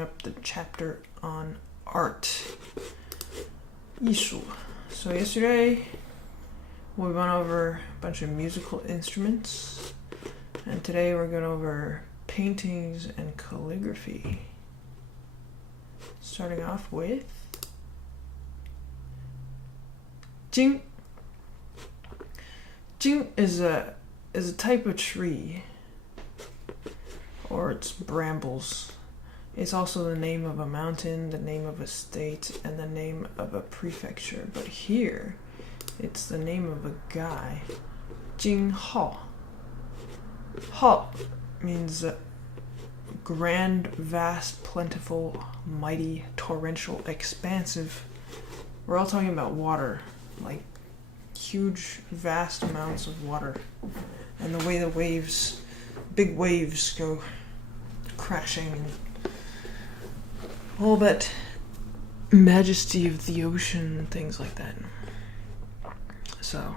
up the chapter on art, 艺术. So yesterday we went over a bunch of musical instruments, and today we're going over paintings and calligraphy. Starting off with Jing. Jing is a type of tree, or it's brambles. It's also the name of a mountain, the name of a state, and the name of a prefecture. But here, it's the name of a guy. Jing Hao. Hao means grand, vast, plentiful, mighty, torrential, expansive. We're all talking about water, like huge, vast amounts of water. And the way the waves, big waves go crashing and all that majesty of the ocean, things like that. So,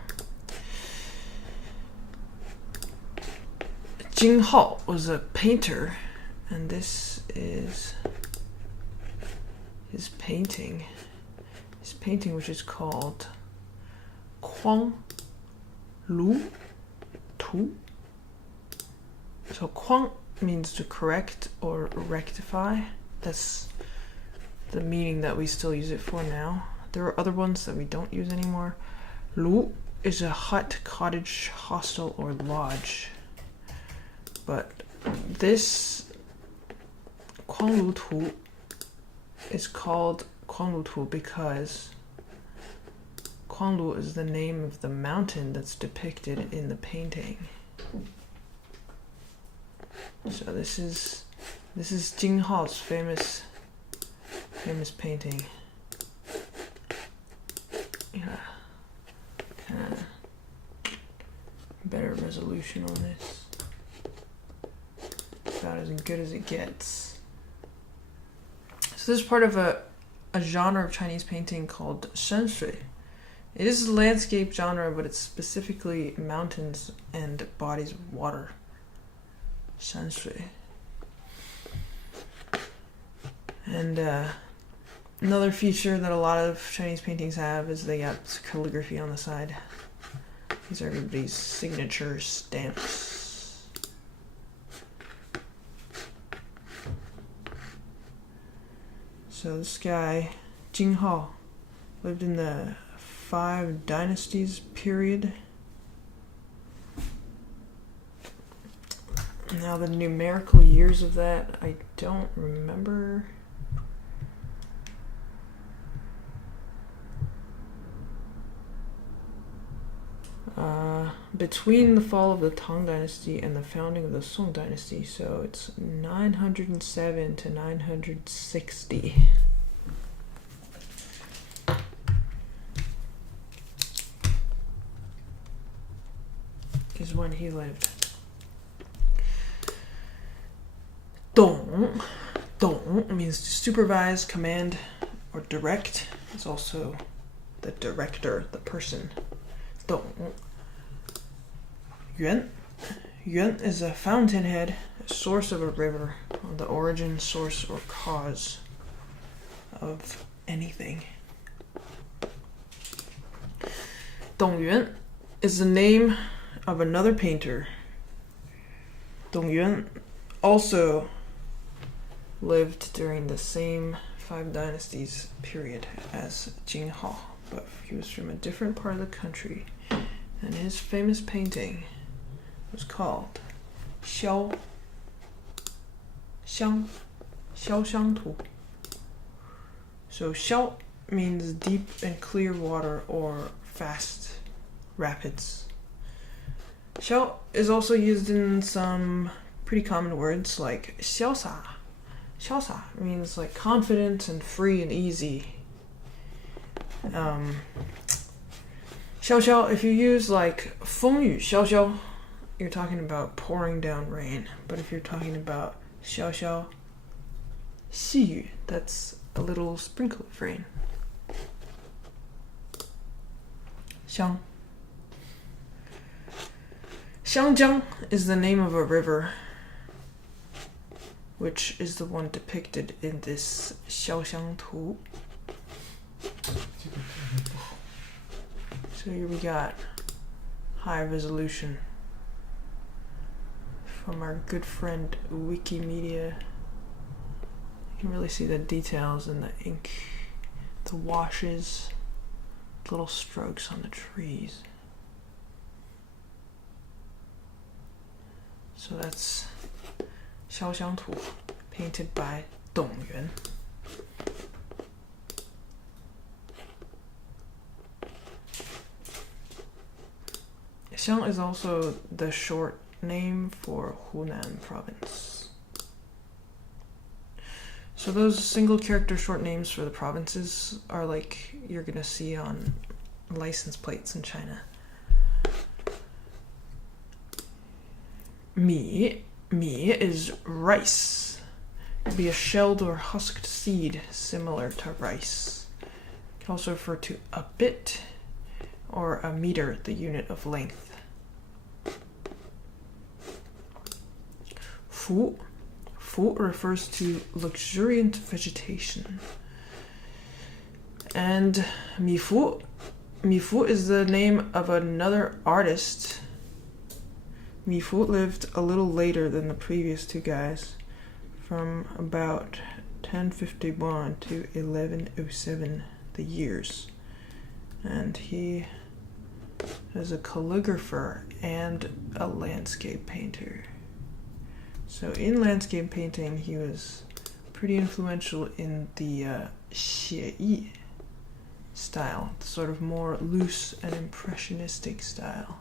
Jing Hao was a painter, and this is his painting. His painting, which is called Kuang Lu Tu. So Kuang means to correct or rectify. That's the meaning that we still use it for now. There are other ones that we don't use anymore. Lu is a hut, cottage, hostel, or lodge. But this Kuang Lu Tu is called Kuang Lu Tu because Kuang Lu is the name of the mountain that's depicted in the painting. So this is Jing Hao's famous painting. Yeah, kind of better resolution on this. About as good as it gets. So this is part of a genre of Chinese painting called shanshui. It is a landscape genre, but it's specifically mountains and bodies of water. Shanshui. And another feature that a lot of Chinese paintings have is they got calligraphy on the side. These are everybody's signature stamps. So this guy, Jing Hao, lived in the 5 Dynasties period. Now the numerical years of that, I don't remember. Between the fall of the Tang Dynasty and the founding of the Song Dynasty, so it's 907 to 960. Is when he lived. Dong means to supervise, command, or direct. It's also the director, the person. Dong. Yuan is a fountainhead, a source of a river, the origin, source, or cause of anything. Dongyuan is the name of another painter. Dongyuan also lived during the same 5 Dynasties period as Jing Hao, but he was from a different part of the country, and his famous painting was called Xiao Xiang Tu. So Xiao means deep and clear water or fast rapids. Xiao is also used in some pretty common words like 潇洒. 潇洒 means like confident and free and easy. 潇潇, if you use like 风雨潇潇, you're talking about pouring down rain. But if you're talking about 潇潇细雨, that's a little sprinkle of rain. 香 Xiangjiang is the name of a river. which is the one depicted in this 肖像图. So here we got high resolution from our good friend Wikimedia. You can really see the details in the ink, the washes, little strokes on the trees. So that's 肖像图 painted by Dong Yuan. Xiang is also the short name for Hunan province. So those single character short names for the provinces are like you're gonna see on license plates in China. Mi is rice. It be a shelled or husked seed similar to rice. It can also refer to a bit or a meter, the unit of length. Fu refers to luxuriant vegetation. And Mifu is the name of another artist. Mifu lived a little later than the previous two guys, from about 1051 to 1107, the years. And he is a calligrapher and a landscape painter. So in landscape painting, he was pretty influential in the 写意 style, sort of more loose and impressionistic style.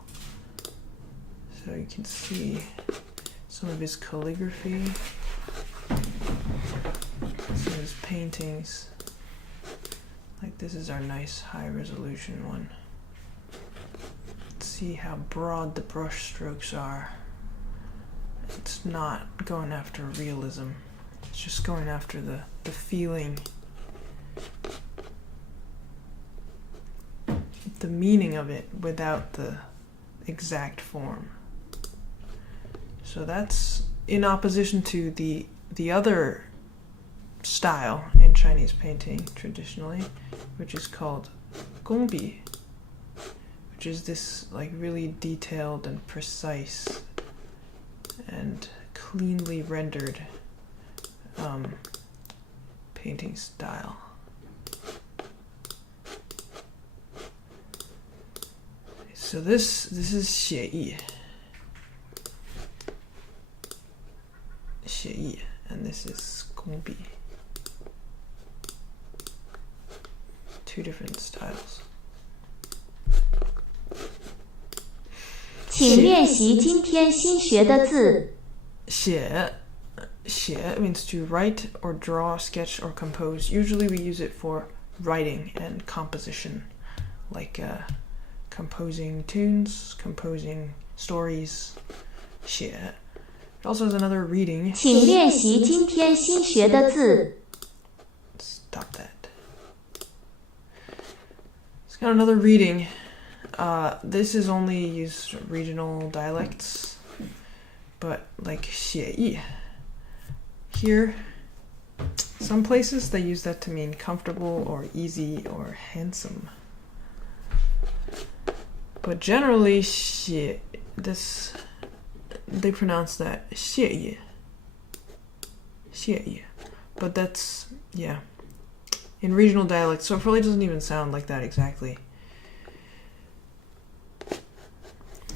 So you can see some of his calligraphy, some of his paintings. Like this is our nice high resolution one. Let's see how broad the brush strokes are. It's not going after realism. It's just going after the feeling, the meaning of it without the exact form. So that's in opposition to the other style in Chinese painting traditionally, which is called gongbi, which is this like really detailed and precise and cleanly rendered painting style. So this is 写意, and this is 工笔. Two different styles. 请练习今天新学的字。写 means to write or draw, sketch, or compose. Usually we use it for writing and composition, like composing tunes, composing stories. 写 It also has another reading. 请练习今天新学的字。 Stop that. It's got another reading. This is only used regional dialects, but like 写意 here, some places they use that to mean comfortable or easy or handsome. But generally, 写 this they pronounce that 写意. But that's, yeah, in regional dialects, so it probably doesn't even sound like that exactly.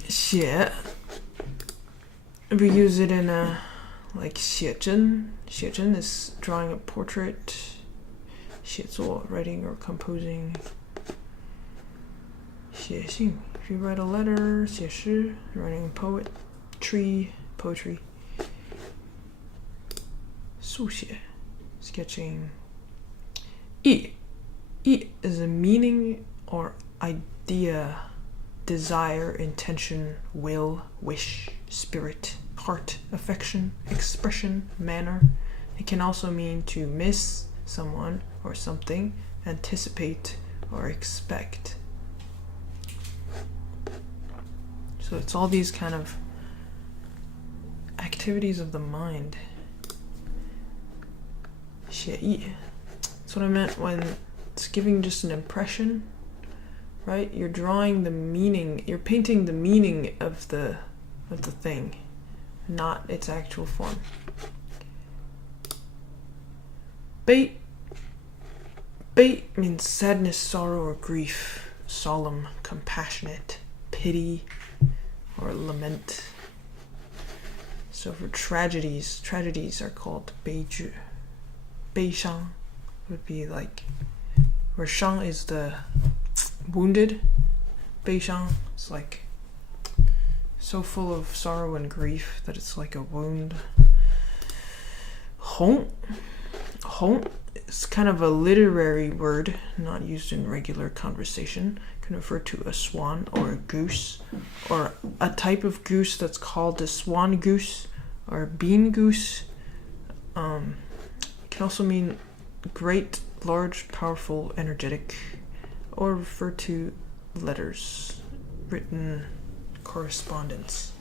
写 we use it in like 写真. 写真 is drawing a portrait. 写作 writing or composing. 写信 if you write a letter. 写诗 writing poetry. 速写 sketching. 意 is a meaning or idea, desire, intention, will, wish, spirit, heart, affection, expression, manner. It can also mean to miss someone or something, anticipate or expect. So it's all these kind of activities of the mind. 写意. That's what I meant when it's giving just an impression, right? You're drawing the meaning, you're painting the meaning of the thing, not its actual form. 悲 means sadness, sorrow, or grief, solemn, compassionate, pity, or lament. So for tragedies are called 悲剧. 悲伤 would be like, where 伤 is the wounded, 悲伤 is like so full of sorrow and grief that it's like a wound. 红 is kind of a literary word, not used in regular conversation. It can refer to a swan or a goose, or a type of goose that's called a swan goose or a bean goose. It can also mean great, large, powerful, energetic, or refer to letters, written correspondence.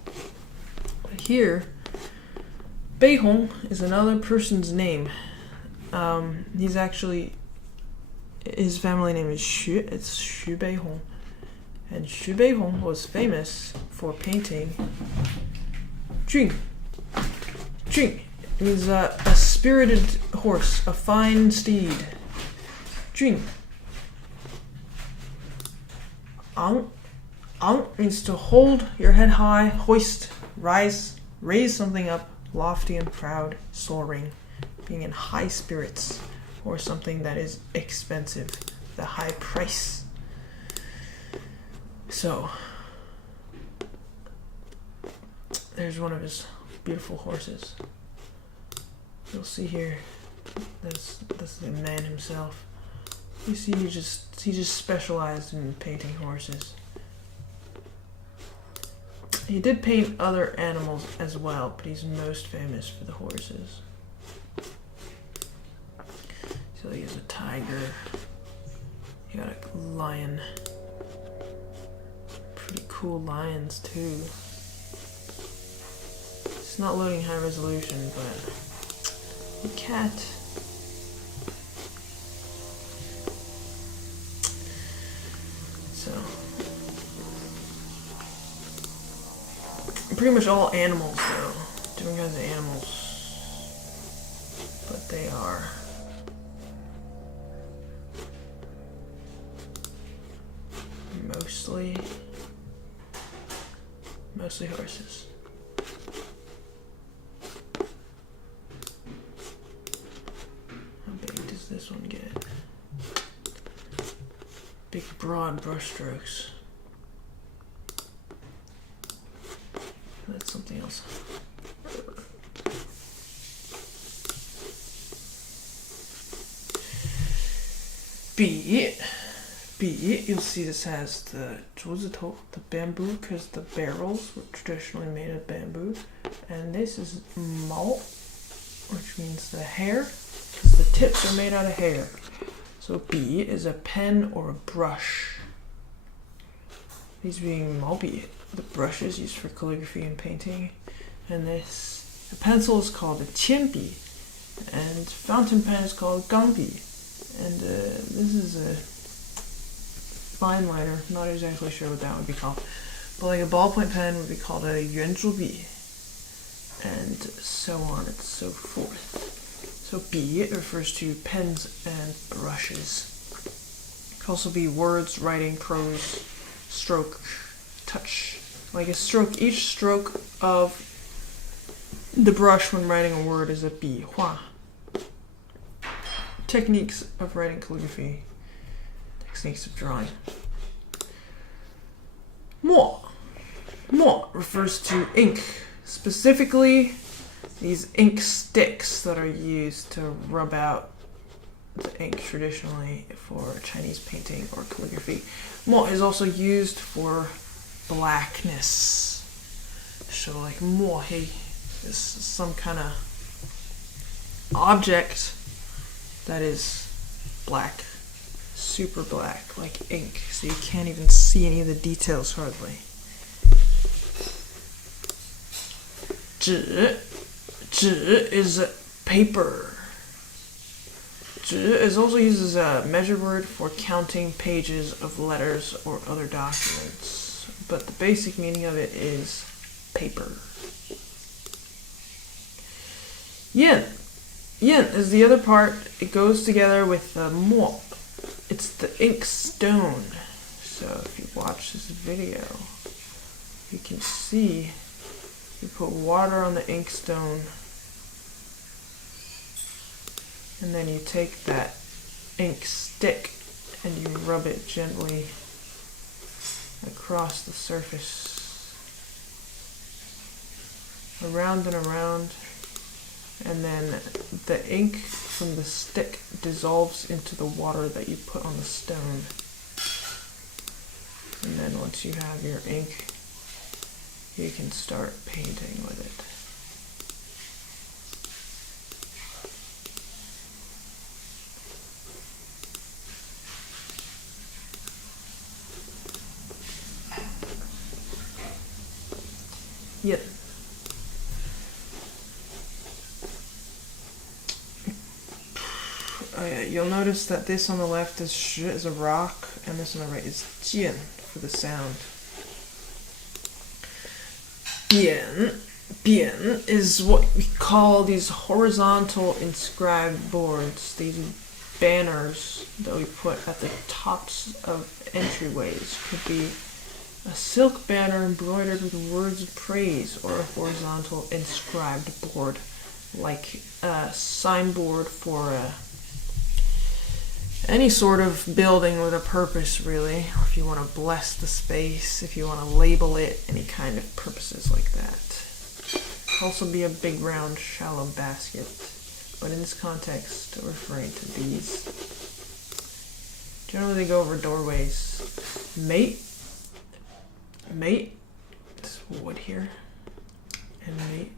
But here, 悲红 is another person's name. He's actually, his family name is Xu. It's Xu Beihong. And Xu Beihong was famous for painting Jun. Jun means a spirited horse, a fine steed. Jun. Ang means to hold your head high, hoist, rise, raise something up, lofty and proud, soaring, being in high spirits, or something that is expensive, the high price. So, there's one of his beautiful horses. You'll see here, that's the man himself. You see, he just specialized in painting horses. He did paint other animals as well, but he's most famous for the horses. So he has a tiger. He got a lion. Pretty cool lions too. It's not loading high resolution, but a cat. So pretty much all animals though. Different kinds of animals. But they are mostly horses. How big does this one get? Big broad brush strokes. That's something else. B, you'll see this has the 竹子头, the bamboo, because the barrels were traditionally made of bamboo. And this is 毛, which means the hair, because the tips are made out of hair. So B is a pen or a brush. These being 毛笔, the brushes used for calligraphy and painting. And this, a pencil is called a 铅笔, and fountain pen is called 钢笔. And this is a fine liner, not exactly sure what that would be called. But like a ballpoint pen would be called a 圆珠笔, and so on and so forth. So B, it refers to pens and brushes. It could also be words, writing, prose, stroke, touch. Like a stroke, each stroke of the brush when writing a word is a 笔画. Techniques of writing calligraphy, techniques of drawing. 墨refers to ink, specifically these ink sticks that are used to rub out the ink traditionally for Chinese painting or calligraphy. 墨 is also used for blackness. So like 墨黑 is some kind of object that is black, super black, like ink, so you can't even see any of the details hardly. 纸 is paper. zhi is also used as a measure word for counting pages of letters or other documents, but the basic meaning of it is paper. Yin. Yin is the other part. It goes together with the mo. It's the ink stone. So if you watch this video, you can see you put water on the ink stone, and then you take that ink stick and you rub it gently across the surface, around and around, and then the ink from the stick dissolves into the water that you put on the stone. And then once you have your ink, you can start painting with it. Yep. Oh yeah, you'll notice that this on the left is sh is a rock, and this on the right is jian for the sound. Bian. Bian is what we call these horizontal inscribed boards, these banners that we put at the tops of entryways. Could be a silk banner embroidered with words of praise, or a horizontal inscribed board, like a signboard for any sort of building with a purpose, really. Or if you want to bless the space, if you want to label it, any kind of purposes like that. Could also be a big round shallow basket, but in this context, we're referring to these. Generally they go over doorways. Mate. Mate. This wood here. And mate.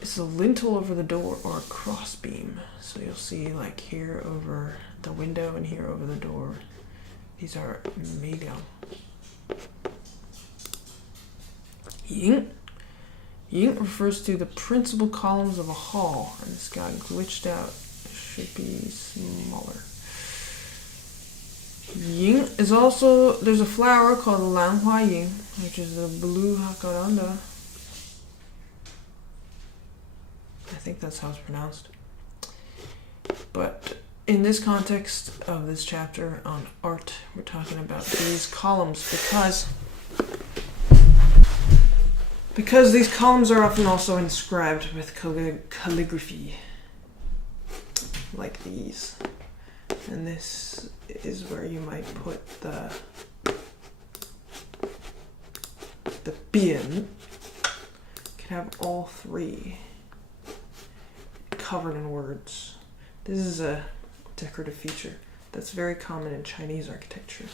It's a lintel over the door, or a crossbeam. So you'll see like here over the window and here over the door. These are meigang. Ying. Ying refers to the principal columns of a hall, and this got glitched out. It should be smaller. Ying is also, there's a flower called Lanhua Ying, which is the blue jacaranda. I think that's how it's pronounced. But in this context of this chapter on art, we're talking about these columns because these columns are often also inscribed with calligraphy, like these. And this is where you might put the bian. Could have all three covered in words. This is a decorative feature that's very common in Chinese architecture.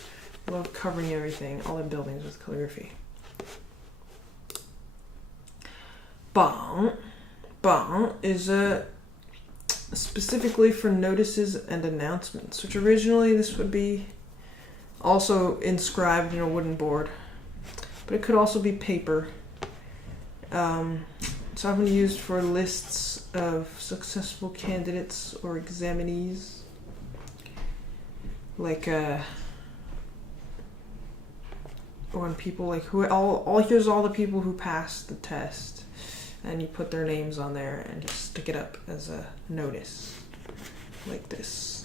They love covering everything, all their buildings, with calligraphy. Bang. Bang is specifically for notices and announcements, which originally this would be also inscribed in a wooden board, but it could also be paper. It's often used for lists of successful candidates or examinees, like when people like here's all the people who passed the test, and you put their names on there and you stick it up as a notice, like this.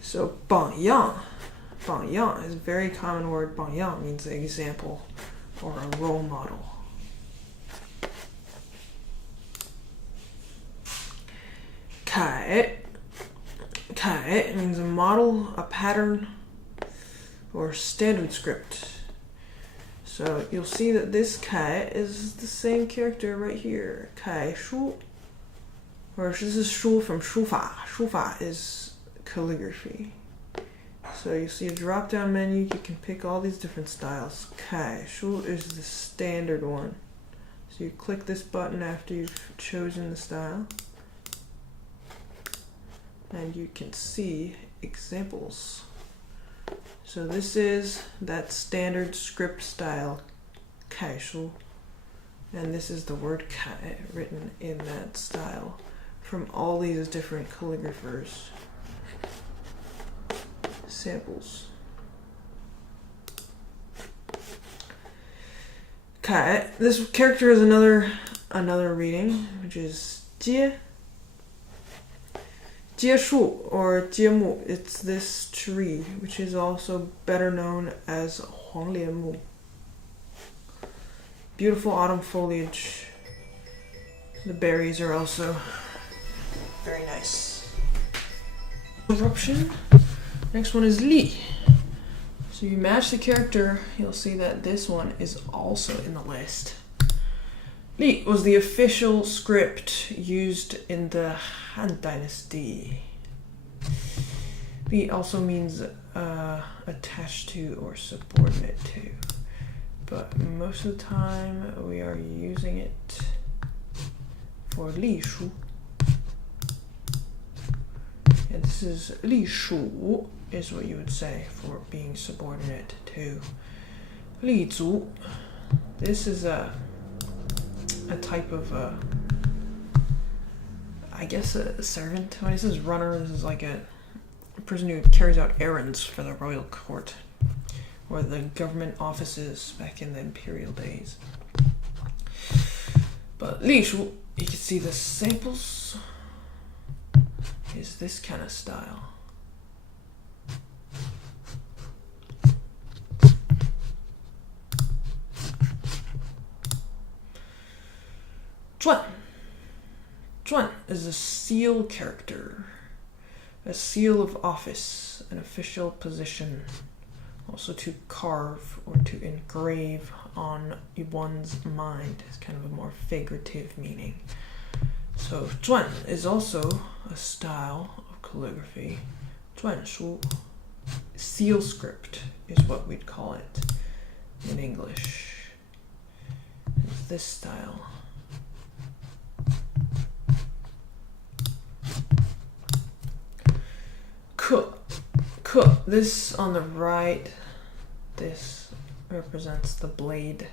So bangyang is a very common word. Bangyang means an example or a role model. Kai means a model, a pattern, or standard script. So you'll see that this kai is the same character right here. Kai shu. Or this is shu from shufa. Shufa is calligraphy. So you see a drop down menu, you can pick all these different styles. Kai shu is the standard one. So you click this button after you've chosen the style, and you can see examples. So this is that standard script style, kaishu, and this is the word kai written in that style from all these different calligraphers. Samples. Okay, this character is another reading, which is 接树 or 接木. It's this tree, which is also better known as 黄连木. Beautiful autumn foliage. The berries are also very nice. Eruption. Next one is Li. So you match the character, you'll see that this one is also in the list. Li was the official script used in the Han Dynasty. Li also means attached to or subordinate to, but most of the time we are using it for Li Shu. And this is Li Shu is what you would say for being subordinate to. Li Zu. This is a type of I guess a servant. When it says runner, this is like a person who carries out errands for the royal court or the government offices back in the imperial days. But Li Shu, you can see the samples is this kind of style. Zhuan. Zhuan is a seal character, a seal of office, an official position, also to carve or to engrave on one's mind. It's kind of a more figurative meaning. So zhuan is also a style of calligraphy. Zhuan shu, seal script is what we'd call it in English. It's this style. Ke. This on the right, this represents the blade.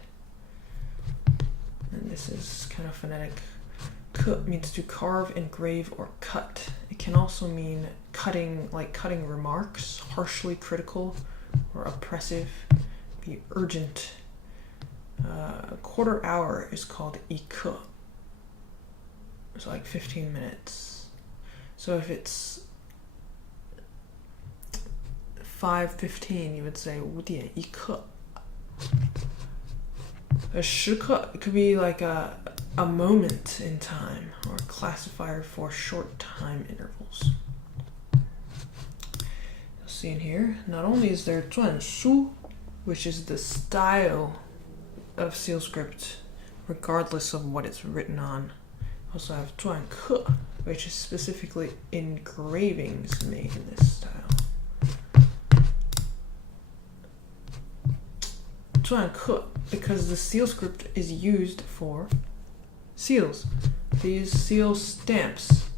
And this is kind of phonetic. Ke means to carve, engrave, or cut. It can also mean cutting, like cutting remarks, harshly critical or oppressive, be urgent. A quarter hour is called 1刻. It's like 15 minutes. So if it's 5:15, you would say 5点1刻. A 10刻, it could be like a moment in time or a classifier for short time intervals. You'll see in here, not only is there 篆书, which is the style of seal script regardless of what it's written on. Also have 篆刻, which is specifically engravings made in this style. 篆刻, because the seal script is used for seals. These seal stamps,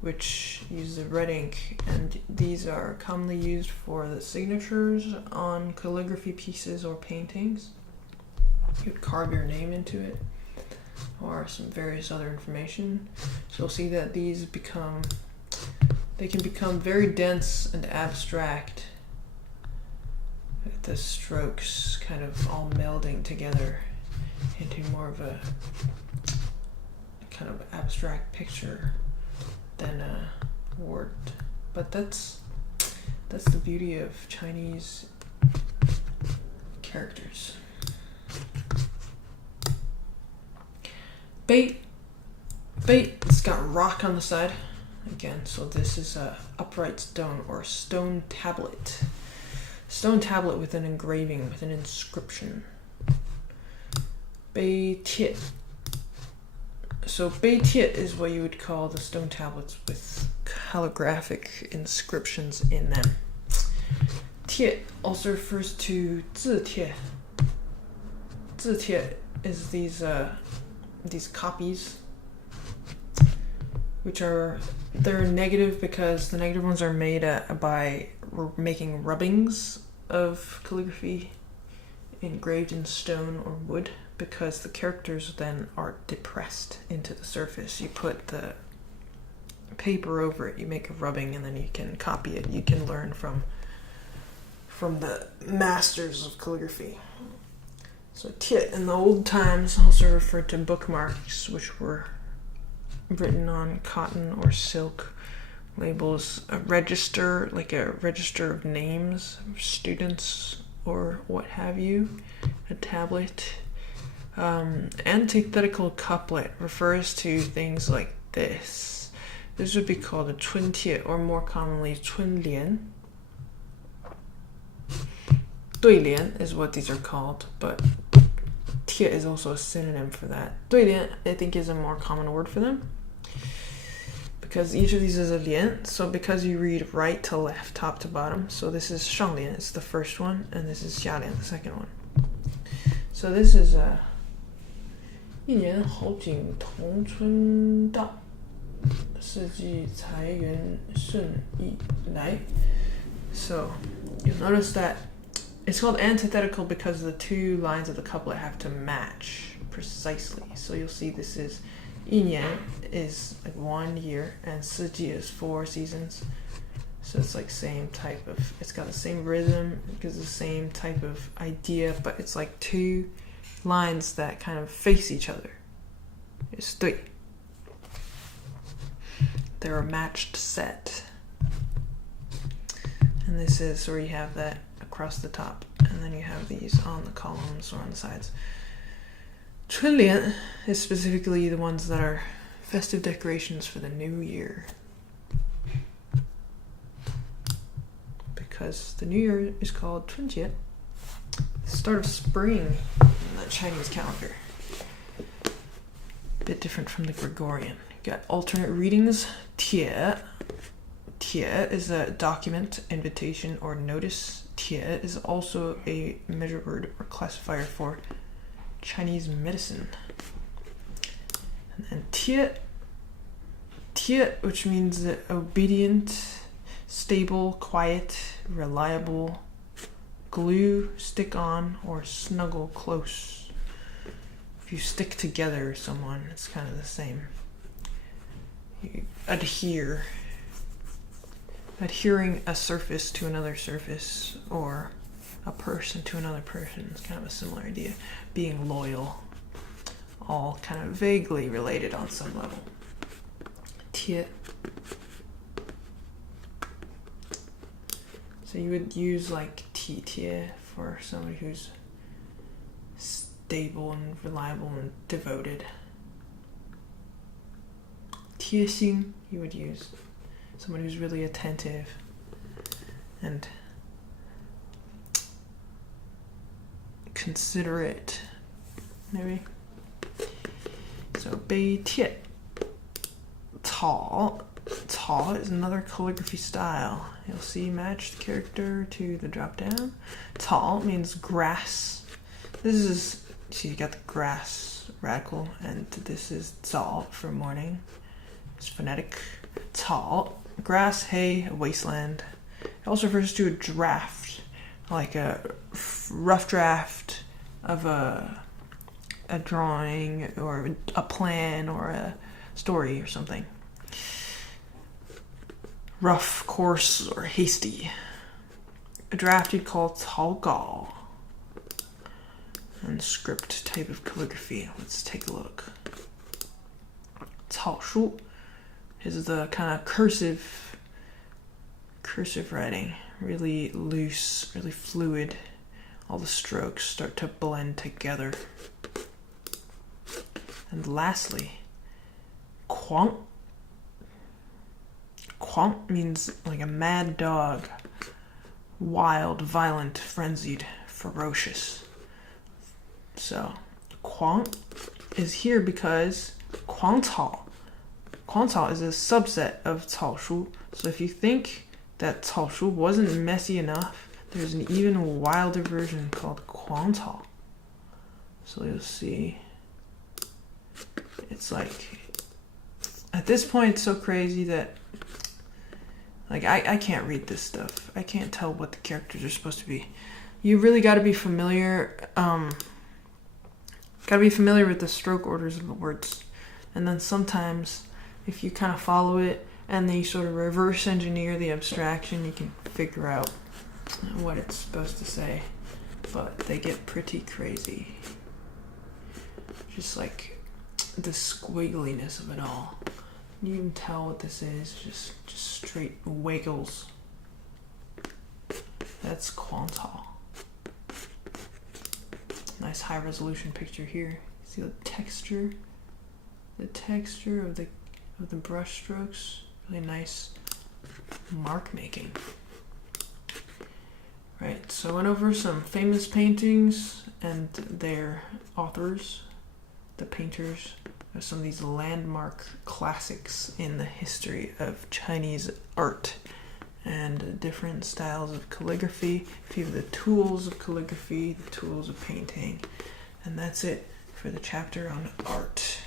which use the red ink, and these are commonly used for the signatures on calligraphy pieces or paintings. You'd carve your name into it, or some various other information. So you'll see that these can become very dense and abstract, with the strokes kind of all melding together into more of a kind of abstract picture than a word. But that's the beauty of Chinese characters. Bait, it's got rock on the side again, so this is a upright stone or stone tablet. Stone tablet with an engraving, with an inscription. Bei Tie. So Bei Tie is what you would call the stone tablets with calligraphic inscriptions in them. Tie also refers to 字帖. 字帖 is these copies, which they're negative because the negative ones are made by making rubbings of calligraphy engraved in stone or wood, because the characters then are depressed into the surface. You put the paper over it. You make a rubbing and then you can copy it. You can learn from the masters of calligraphy. So tiet in the old times also referred to bookmarks, which were written on cotton or silk. Labels a register, like a register of names of students or what have you. A tablet. Antithetical couplet refers to things like this. This would be called a 春帖, or more commonly 春联. 对联 is what these are called, but 帖 is also a synonym for that. 对联, I think, is a more common word for them, because each of these is a 联. So because you read right to left, top to bottom, so this is 上联, it's the first one, and this is 下联, the second one. So this is 一年好景同春到，四季财源顺意来. So you'll notice that it's called antithetical because the two lines of the couplet have to match precisely. So you'll see this is 一年 is like 1 year, and 四季 is 4 seasons. So it's like same type of, it's got the same rhythm, because the same type of idea, but it's like two lines that kind of face each other. It's 对. They're a matched set. And this is where you have that across the top, and then you have these on the columns or on the sides. 春联 is specifically the ones that are festive decorations for the new year, because the new year is called 春节, the start of spring in the Chinese calendar. A bit different from the Gregorian. You got alternate readings. 帖 is a document, invitation, or notice. 帖 is also a measure word or classifier for Chinese medicine. And then 帖, which means obedient, stable, quiet, reliable, glue, stick on, or snuggle close. If you stick together someone, it's kind of the same. You adhere. Adhering a surface to another surface, or a person to another person, is kind of a similar idea. Being loyal. All kind of vaguely related on some level. 帖. So you would use like 体贴 for somebody who's stable and reliable and devoted. 贴心, you would use someone who's really attentive and considerate, maybe. So 碑帖. 草 is another calligraphy style. You'll see matched character to the drop down. 草 means grass. This is, see, you got the grass radical, and this is 早 for morning. It's phonetic. 草, grass, hay, a wasteland. It also refers to a draft, like a rough draft of a drawing or a plan or a story or something. Rough, coarse, or hasty. A draft you'd call 草稿. And script type of calligraphy. Let's take a look. 草书 is the kind of cursive writing. Really loose, really fluid. All the strokes start to blend together. And lastly, 狂. 狂 means like a mad dog. Wild, violent, frenzied, ferocious. So, 狂 is here because 狂草. 狂草 is a subset of 草书. So if you think that 草书 wasn't messy enough, there's an even wilder version called 狂草. So you'll see, it's like, at this point it's so crazy that like I can't read this stuff. I can't tell what the characters are supposed to be. You really got to be familiar with the stroke orders of the words. And then sometimes if you kind of follow it, and they sort of reverse engineer the abstraction. You can figure out what it's supposed to say, but they get pretty crazy. Just like the squiggliness of it all. You can tell what this is, just straight wiggles. That's Quantal. Nice high resolution picture here. See the texture? The texture of the brush strokes. Really nice mark making. Right, so I went over some famous paintings and their authors, the painters of some of these landmark classics in the history of Chinese art and different styles of calligraphy, a few of the tools of calligraphy, the tools of painting. And that's it for the chapter on art.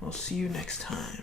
We'll see you next time.